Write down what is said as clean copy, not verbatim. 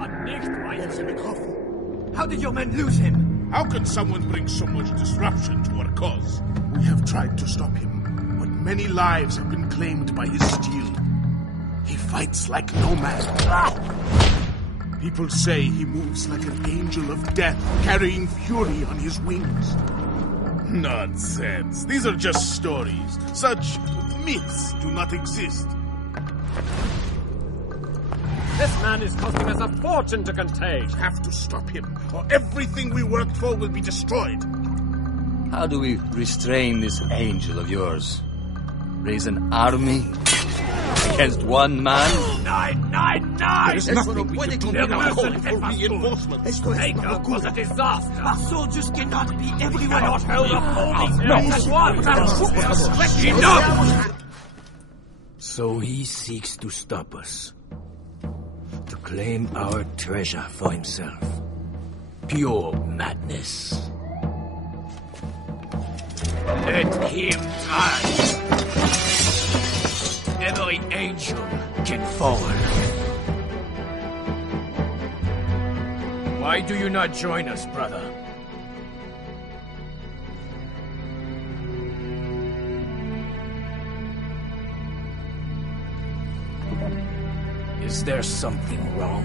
He's in the coffin. How did your men lose him? How can someone bring so much disruption to our cause? We have tried to stop him, but many lives have been claimed by his steel. He fights like no man. People say he moves like an angel of death, carrying fury on his wings. Nonsense. These are just stories. Such myths do not exist. This man is costing us a fortune to contain. We have to stop him, or everything we worked for will be destroyed. How do we restrain this angel of yours? Raise an army against one man? Nine! There's nothing we can do without calling for reinforcements. Takeover was a disaster. Our soldiers cannot be everywhere. Cannot hold up all these men at once. Enough! So he seeks to stop us. To claim our treasure for himself. Pure madness. Let him try. Every angel can fall. Why do you not join us, brother? Is there something wrong?